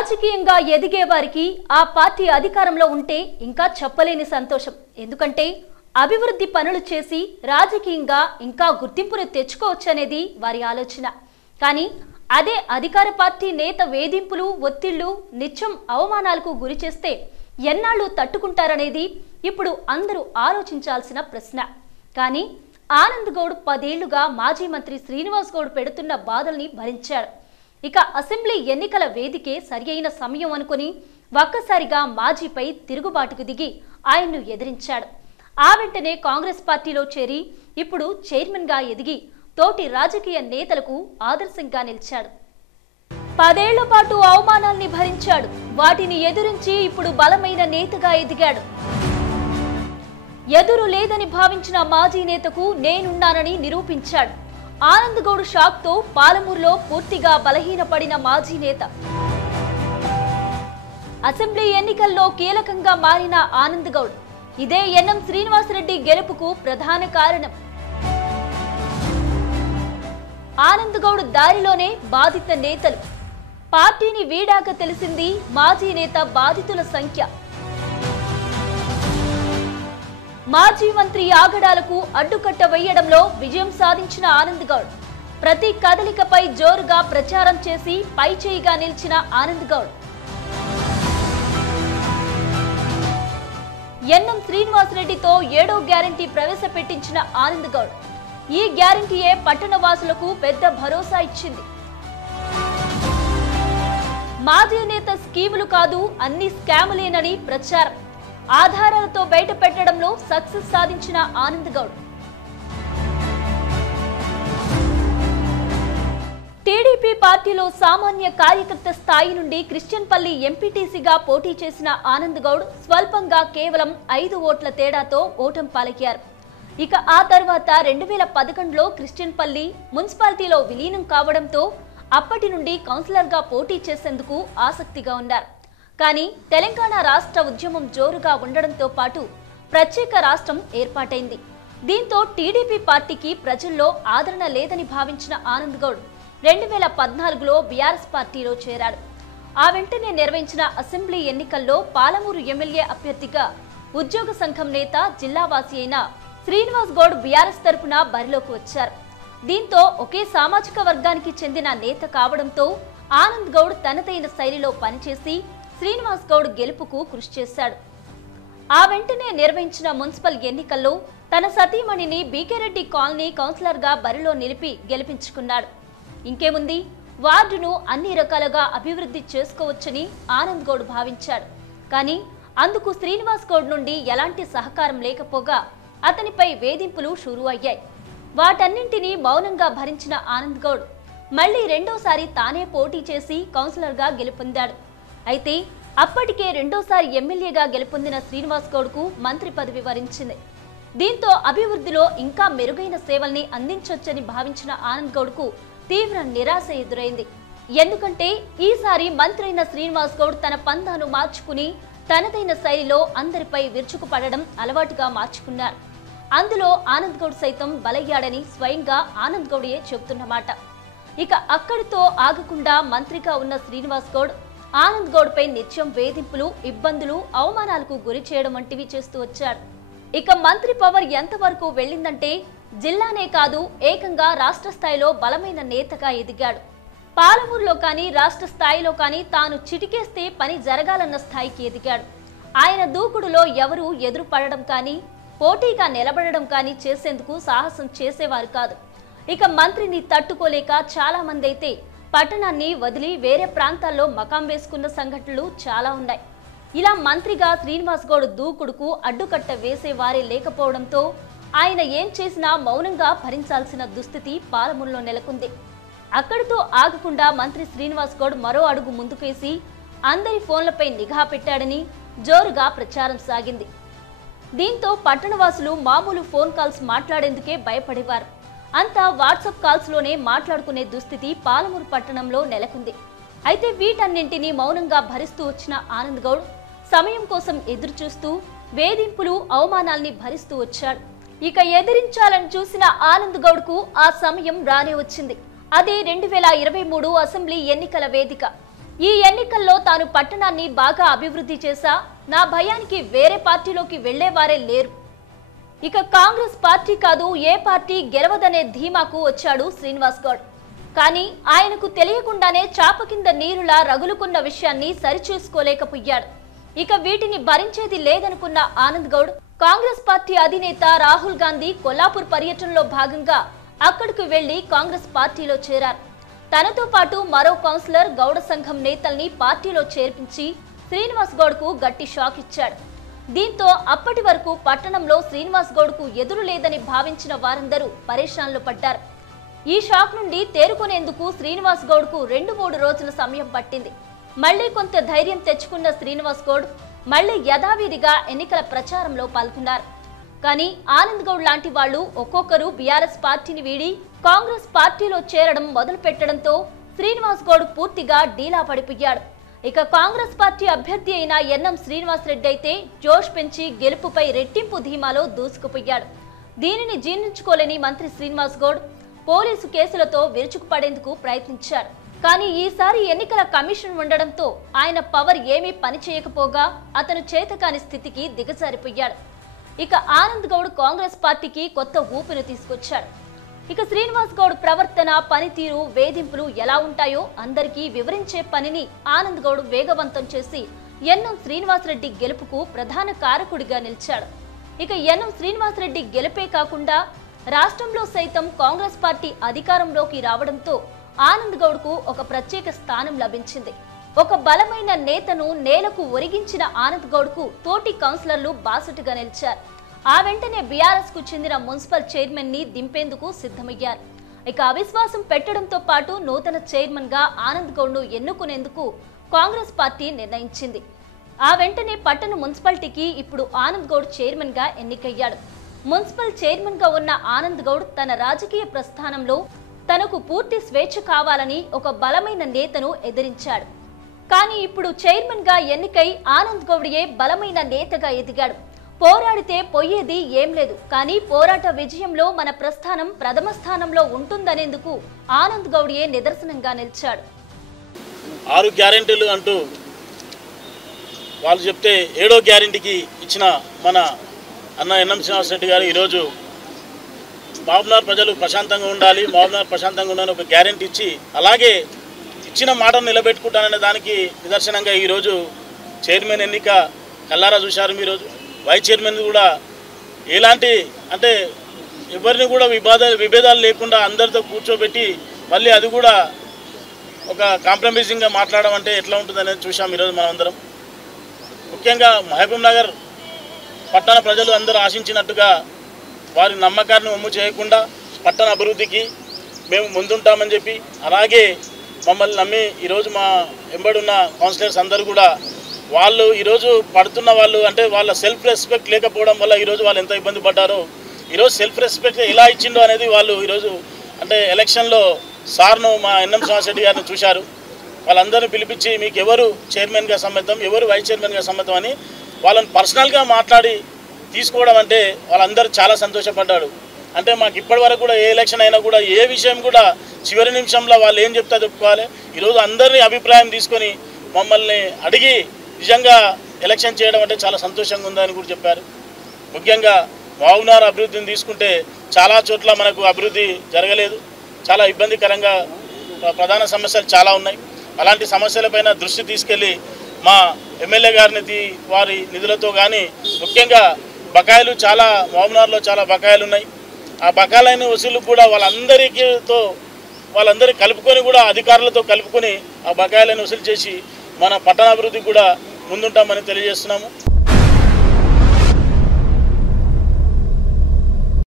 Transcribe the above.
రాజకీయంగా ఎదిగే వారికి ఆ పార్టీ అధికారంలో ఉంటే ఇంకా చెప్పలేని సంతోషం. ఎందుకంటే అభివృద్ధి పనులు చేసి రాజకీయంగా ఇంకా గుర్తింపును తెచ్చుకోవచ్చనేది వారి ఆలోచన. కానీ అదే అధికార పార్టీ నేత వేధింపులు, ఒత్తిళ్లు, నిత్యం అవమానాలకు గురి చేస్తే ఎన్నాళ్ళు తట్టుకుంటారనేది ఇప్పుడు అందరూ ఆలోచించాల్సిన ప్రశ్న. కానీ ఆనంద్ గౌడ్ 10 ఏళ్లుగా మాజీ మంత్రి శ్రీనివాస్ గౌడ్ పెడుతున్న బాధల్ని భరించాడు. ఇక అసెంబ్లీ ఎన్నికల వేదికే సరియైన సమయం అనుకుని ఒక్కసారిగా మాజీపై తిరుగుబాటుకు దిగి ఆయన్ను ఎదిరించాడు. ఆ వెంటనే కాంగ్రెస్ పార్టీలో చేరి ఇప్పుడు చైర్మన్ గా ఎదిగి తోటి రాజకీయ నేతలకు ఆదర్శంగా నిలిచాడు. 10 ఏళ్ల పాటు అవమానాల్ని భరించాడు. వాటిని ఎదురించి ఇప్పుడు బలమైన నేతగా ఎదిగాడు. ఎదురు లేదని భావించిన మాజీ నేతకు నేనున్నానని నిరూపించాడు. ఆనంద్ గౌడ్ షాక్ తో పాలమూరులో పూర్తిగా బలహీనపడిన మాజీ నేత. అసెంబ్లీ ఎన్నికల్లో కీలకంగా మారిన ఆనంద్ గౌడ్ ఇదే ఎన్ఎం శ్రీనివాసరెడ్డి గెలుపుకు ప్రధాన కారణం. ఆనంద్ గౌడ్ దారిలోనే బాధిత నేతలు. పార్టీని వీడాక తెలిసింది మాజీ నేత బాధితుల సంఖ్య. మాజీ మంత్రి ఆగడాలకు అడ్డుకట్ట వేయడంలో విజయం సాధించిన ఆనంద్ గౌడ్ ప్రతి కదలికపై జోరుగా ప్రచారం చేసి పైచేయిగా నిలిచిన ఆనంద్ గౌడ్ ఎన్ఎం శ్రీనివాసరెడ్డితో 7వ గ్యారంటీ ప్రవేశపెట్టించిన ఆనంద్ గౌడ్ ఈ గ్యారంటీయే పట్టణ వాసులకు పెద్ద భరోసా ఇచ్చింది. మాజీ నేత స్కీములు కాదు అన్ని స్కాములేనని ప్రచారం. ఆధారాలతో బయట పెట్టడంలో సక్సెస్ సాధించిన ఆనంద్ గౌడ్ టీడీపీ పార్టీలో సామాన్య కార్యకర్త స్థాయి నుండి క్రిస్టియన్పల్లి ఎంపీటీసీగా పోటీ చేసిన ఆనంద్ గౌడ్ స్వల్పంగా కేవలం 5 ఓట్ల తేడాతో ఓటం పాలయ్యారు. ఇక ఆ తర్వాత 2011లో క్రిస్టియన్పల్లి మున్సిపాలిటీలో విలీనం కావడంతో అప్పటి నుండి కౌన్సిలర్గా పోటీ చేసేందుకు ఆసక్తిగా ఉన్నారు. కానీ తెలంగాణ రాష్ట్ర ఉద్యమం జోరుగా ఉండడంతో పాటు ప్రత్యేక రాష్ట్రం ఏర్పాటైంది. దీంతో టీడీపీ పార్టీకి ప్రజల్లో ఆదరణ లేదని భావించిన ఆనంద్ గౌడ్ 2014లో బీఆర్ఎస్ పార్టీలో చేరాడు. ఆ వెంటనే నిర్వహించిన అసెంబ్లీ ఎన్నికల్లో పాలమూరు ఎమ్మెల్యే అభ్యర్థిగా ఉద్యోగ సంఘం నేత, జిల్లావాసి అయిన శ్రీనివాస్ గౌడ్ బీఆర్ఎస్ తరపున బరిలోకి వచ్చారు. దీంతో ఒకే సామాజిక వర్గానికి చెందిన నేత కావడంతో ఆనంద్ గౌడ్ తనదైన శైలిలో పనిచేసి శ్రీనివాస్ గౌడ్ గెలుపుకు కృషి చేశాడు. ఆ వెంటనే నిర్వహించిన మున్సిపల్ ఎన్నికల్లో తన సతీమణిని బీకేరెడ్డి కాలనీ కౌన్సిలర్గా బరిలో నిలిపి గెలిపించుకున్నాడు. ఇంకేముంది, వార్డును అన్ని రకాలుగా అభివృద్ధి చేసుకోవచ్చని ఆనంద్ గౌడ్ భావించాడు. కానీ అందుకు శ్రీనివాస్ గౌడ్ నుండి ఎలాంటి సహకారం లేకపోగా అతనిపై వేధింపులు షురూ అయ్యాయి. వాటన్నింటినీ మౌనంగా భరించిన ఆనంద్ గౌడ్ మళ్లీ రెండోసారి తానే పోటీ చేసి కౌన్సిలర్గా గెలుపొందాడు. అయితే అప్పటికే రెండోసారి ఎమ్మెల్యేగా గెలుపొందిన శ్రీనివాస్ గౌడ్కు మంత్రి పదవి వరించింది. దీంతో అభివృద్ధిలో ఇంకా మెరుగైన సేవల్ని అందించొచ్చని భావించిన ఆనంద్ గౌడ్కు తీవ్ర నిరాశ ఎదురైంది. ఎందుకంటే ఈసారి మంత్రి అయిన శ్రీనివాస్ గౌడ్ తన పందాను మార్చుకుని తనదైన శైలిలో అందరిపై విరుచుకుపడడం అలవాటుగా మార్చుకున్నారు. అందులో ఆనంద్ గౌడ్ సైతం బలయ్యాడని స్వయంగా ఆనంద్ గౌడే చెబుతున్నమాట. ఇక అక్కడితో ఆగకుండా మంత్రిగా ఉన్న శ్రీనివాస్ గౌడ్ ఆనంద్ గౌడ్ పై నిత్యం వేధింపులు, ఇబ్బందులు, అవమానాలకు గురి చేయడం వంటివి చేస్తూ వచ్చాడు. ఇక మంత్రి పవర్ ఎంతవరకు వెళ్ళిందంటే జిల్లానే కాదు ఏకంగా రాష్ట్ర స్థాయిలో బలమైన నేతగా ఎదిగాడు. పాలమూరులో కానీ రాష్ట్ర స్థాయిలో కానీ తాను చిటికేస్తే పని జరగాలన్న స్థాయికి ఎదిగాడు. ఆయన దూకుడులో ఎవరూ ఎదురు పడడం కానీ పోటీగా నిలబడడం కానీ చేసేందుకు సాహసం చేసేవారు కాదు. ఇక మంత్రిని తట్టుకోలేక చాలా మంది అయితే పట్టణాన్ని వదిలి వేరే ప్రాంతాల్లో మకాం వేసుకున్న సంఘటనలు చాలా ఉన్నాయి. ఇలా మంత్రిగా శ్రీనివాస్ గౌడ్ దూకుడుకు అడ్డుకట్ట వేసేవారే లేకపోవడంతో ఆయన ఏం చేసినా మౌనంగా భరించాల్సిన దుస్థితి పాలమూరులో నెలకొంది. అక్కడితో ఆగకుండా మంత్రి శ్రీనివాస్ గౌడ్ మరో అడుగు ముందుకేసి అందరి ఫోన్లపై నిఘా పెట్టాడని జోరుగా ప్రచారం సాగింది. దీంతో పట్టణవాసులు మామూలు ఫోన్ కాల్స్ మాట్లాడేందుకే భయపడేవారు. అంతా వాట్సాప్ కాల్స్ లోనే మాట్లాడుకునే దుస్థితి పాలమూరు పట్టణంలో నెలకొంది. అయితే వీటన్నింటినీ మౌనంగా భరిస్తూ వచ్చిన ఆనంద్ గౌడ్ సమయం కోసం ఎదురు చూస్తూ వేధింపులు, అవమానాల్ని భరిస్తూ వచ్చాడు. ఇక ఎదిరించాలని చూసిన ఆనంద్ గౌడ్ కు ఆ సమయం రానే వచ్చింది. అదే 2023 అసెంబ్లీ ఎన్నికల వేదిక. ఈ ఎన్నికల్లో తాను పట్టణాన్ని బాగా అభివృద్ధి చేశా, నా భయానికి వేరే పార్టీలోకి వెళ్లేవారే లేరు. ఇక కాంగ్రెస్ పార్టీ కాదు ఏ పార్టీ గెలవదనే ధీమాకు వచ్చాడు శ్రీనివాస్ గౌడ్. కానీ ఆయనకు తెలియకుండానే చాప కింద నీరులా రగులుకున్న విషయాన్ని సరిచూసుకోలేకపోయాడు. ఇక వీటిని భరించేది లేదనుకున్న ఆనంద్ గౌడ్ కాంగ్రెస్ పార్టీ అధినేత రాహుల్ గాంధీ కొల్లాపూర్ పర్యటనలో భాగంగా అక్కడికి వెళ్లి కాంగ్రెస్ పార్టీలో చేరారు. తనతో పాటు మరో కౌన్సిలర్ గౌడ సంఘం నేతల్ని పార్టీలో చేర్పించి శ్రీనివాస్ గౌడ్ కు గట్టి షాక్ ఇచ్చాడు. దీంతో అప్పటి వరకు పట్టణంలో శ్రీనివాస్ గౌడ్ కు ఎదురు లేదని భావించిన వారందరూ పరేషాన్లు పడ్డారు. ఈ షాక్ నుండి తేరుకునేందుకు శ్రీనివాస్ గౌడ్ కు 2-3 రోజుల సమయం పట్టింది. మళ్లీ కొంత ధైర్యం తెచ్చుకున్న శ్రీనివాస్ గౌడ్ మళ్లీ యథావిధిగా ఎన్నికల ప్రచారంలో పాల్గొన్నారు. కానీ ఆనంద్ గౌడ్ లాంటి వాళ్లు ఒక్కొక్కరు బీఆర్ఎస్ పార్టీని వీడి కాంగ్రెస్ పార్టీలో చేరడం మొదలు పెట్టడంతో శ్రీనివాస్ గౌడ్ పూర్తిగా డీలా పడిపోయాడు. ఇక కాంగ్రెస్ పార్టీ అభ్యర్థి అయిన ఎన్ఎం శ్రీనివాస్ రెడ్డి అయితే జోష్ పెంచి గెలుపుపై రెట్టింపు ధీమాలో దూసుకుపోయాడు. దీనిని జీర్ణించుకోలేని మంత్రి శ్రీనివాస్ గౌడ్ పోలీసు కేసులతో విరుచుకుపడేందుకు ప్రయత్నించాడు. కానీ ఈసారి ఎన్నికల కమిషన్ ఉండడంతో ఆయన పవర్ ఏమీ పనిచేయకపోగా అతను చేతకాని స్థితికి దిగజారిపోయాడు. ఇక ఆనంద్ గౌడ్ కాంగ్రెస్ పార్టీకి కొత్త ఊపిరి తీసుకొచ్చాడు. ఇక శ్రీనివాస్ గౌడ్ ప్రవర్తన, పనితీరు, వేధింపులు ఎలా ఉంటాయో అందరికీ వివరించే పనిని ఆనంద్ గౌడ్ వేగవంతం చేసి ఎన్ఎం శ్రీనివాస్ రెడ్డి గెలుపుకు ప్రధాన కారకుడిగా నిలిచాడు. ఇక ఎన్ఎం శ్రీనివాస్ రెడ్డి గెలుపే కాకుండా రాష్ట్రంలో సైతం కాంగ్రెస్ పార్టీ అధికారంలోకి రావడంతో ఆనంద్ గౌడ్ కు ఒక ప్రత్యేక స్థానం లభించింది. ఒక బలమైన నేతను నేలకు ఒరిగించిన ఆనంద్ గౌడ్ కు తోటి కౌన్సిలర్లు బాసటగా నిలిచారు. ఆ వెంటనే బీఆర్ఎస్ కు చెందిన మున్సిపల్ చైర్మన్ ని దింపేందుకు సిద్ధమయ్యారు. ఇక అవిశ్వాసం పెట్టడంతో పాటు నూతన చైర్మన్ గా ఆనంద్ గౌడ్ ను ఎన్నుకునేందుకు కాంగ్రెస్ పార్టీ నిర్ణయించింది. ఆ వెంటనే పట్టణ మున్సిపాలిటీకి ఇప్పుడు ఆనంద్ గౌడ్ చైర్మన్ గా ఎన్నికయ్యాడు. మున్సిపల్ చైర్మన్ గా ఉన్న ఆనంద్ గౌడ్ తన రాజకీయ ప్రస్థానంలో తనకు పూర్తి స్వేచ్ఛ కావాలని ఒక బలమైన నేతను ఎదిరించాడు. కానీ ఇప్పుడు చైర్మన్ గా ఎన్నికై ఆనంద్ గౌడ్యే బలమైన నేతగా ఎదిగాడు. పోరాడితే పోయేది ఏం లేదు, కానీ పోరాట విజయంలో మన ప్రస్థానం ప్రథమ స్థానంలో ఉంటుందనేందుకు ఆనంద్ గౌడ్యే నిదర్శనంగా నిలిచాడు. 6 గ్యారెంటీలు అంటూ వాళ్ళు చెప్తే 7వ గ్యారెంటీకి ఇచ్చిన మన అన్న ఎన్ఎం శ్రీనివాస్ రెడ్డి గారు ఈరోజు మహబూబ్నగర్ ప్రజలు ప్రశాంతంగా ఉండాలి, మహబూబ్నగర్ ప్రశాంతంగా ఉండాలని ఒక గ్యారెంటీ ఇచ్చి అలాగే ఇచ్చిన మాటను నిలబెట్టుకుంటాననే దానికి నిదర్శనంగా ఈరోజు చైర్మన్ ఎన్నిక కల్లారా చూశారు. ఈరోజు వైస్ చైర్మన్ కూడా ఎలాంటి అంటే ఎవరిని కూడా విభేదాలు లేకుండా అందరితో కూర్చోబెట్టి మళ్ళీ అది కూడా ఒక కాంప్రమైజింగ్గా మాట్లాడడం అంటే ఎట్లా ఉంటుంది అనేది చూసాం ఈరోజు మనం అందరం. ముఖ్యంగా మహబూబ్నగర్ పట్టణ ప్రజలు అందరూ ఆశించినట్టుగా వారి నమ్మకాన్ని ఒమ్ము చేయకుండా పట్టణ అభివృద్ధికి మేము ముందుంటామని చెప్పి అలాగే మమ్మల్ని నమ్మి ఈరోజు మా వెంబడున్న కౌన్సిలర్స్ అందరూ కూడా వాళ్ళు ఈరోజు పడుతున్న వాళ్ళు అంటే వాళ్ళ సెల్ఫ్ రెస్పెక్ట్ లేకపోవడం వల్ల ఈరోజు వాళ్ళు ఎంత ఇబ్బంది పడ్డారో ఈరోజు సెల్ఫ్ రెస్పెక్ట్ ఎలా ఇచ్చిండో అనేది వాళ్ళు ఈరోజు అంటే ఎలక్షన్లో సార్ను మా ఎన్ఎం శ్రీనివాస్ రెడ్డి గారిని చూశారు. వాళ్ళందరినీ పిలిపించి మీకు ఎవరు చైర్మన్గా సమ్మతం, ఎవరు వైస్ చైర్మన్గా సమ్మతం అని వాళ్ళని పర్సనల్గా మాట్లాడి తీసుకోవడం అంటే వాళ్ళందరూ చాలా సంతోషపడ్డాడు. అంటే మాకు ఇప్పటి వరకు కూడా ఏ ఎలక్షన్ అయినా కూడా ఏ విషయం కూడా చివరి నిమిషంలో వాళ్ళు ఏం చెప్తా చెప్పుకోవాలి. ఈరోజు అందరినీ అభిప్రాయం తీసుకొని మమ్మల్ని అడిగి నిజంగా ఎలక్షన్ చేయడం అంటే చాలా సంతోషంగా ఉందని కూడా చెప్పారు. ముఖ్యంగా మహబూబ్నగర్ అభివృద్ధిని తీసుకుంటే చాలా చోట్ల మనకు అభివృద్ధి జరగలేదు, చాలా ఇబ్బందికరంగా ప్రధాన సమస్యలు చాలా ఉన్నాయి. అలాంటి సమస్యలపైన దృష్టి తీసుకెళ్ళి మా ఎమ్మెల్యే గారిని వారి నిధులతో కానీ ముఖ్యంగా బకాయిలు చాలా మహబూబ్నగర్లో చాలా బకాయిలు ఉన్నాయి. ఆ బకాయిలైన వసూలు కూడా వాళ్ళందరూ కలుపుకొని కూడా అధికారులతో కలుపుకొని ఆ బకాయిలను వసూలు చేసి మన పట్టణాభివృద్ధికి కూడా ముందుంటామని తెలియజేస్తున్నాము.